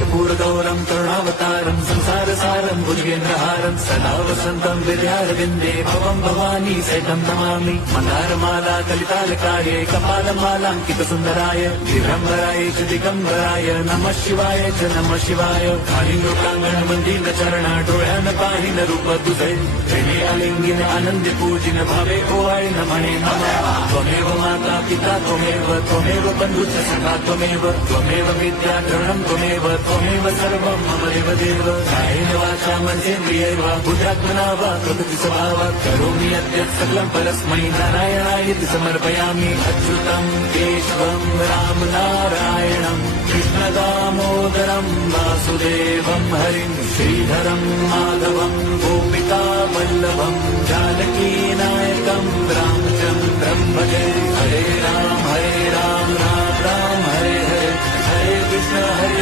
कर्पूरगौरं करुणावतारं संसारसारं भुजगेन्द्रहारं सदा वसन्तं विद्यारविन्दे भवं भवानी सहितं नमामि। मन्दारमाला कलितालकाय कपालमालाङ्कितसुन्दराय दिगम्बराय च दिगम्बराय नमः शिवाय च नमः शिवाय। कालिङ्गप्राङ्गणमन्दिरचरण डोळ्यान पाहिन रूप तुझे प्रेमे अलिंगिन आनंदी पूजिन भावे ओवाळी म्हणे नमः। त्वमेव माता पिता त्वमेव बन्धुश्च सखा त्वमेव विद्या द्रढं त्वमेव सर्वं मम देवदेव। कायेन वाचा मनसेन्द्रियैर् वा बुद्ध्यात्मना वा प्रकृति स्वभावात् करोमि यद्यत् सकलं परस्मै नारायणायेति समर्पयामि। अच्युतं केशवं राम नारायणं कृष्णदामोदरं वासुदेवं हरिं श्रीधरं माधवं गोपिका वल्लभं जानकीनायकं रामचन्द्रं भजे। हरे राम राम राम हरे हरे, हरे कृष्ण हरे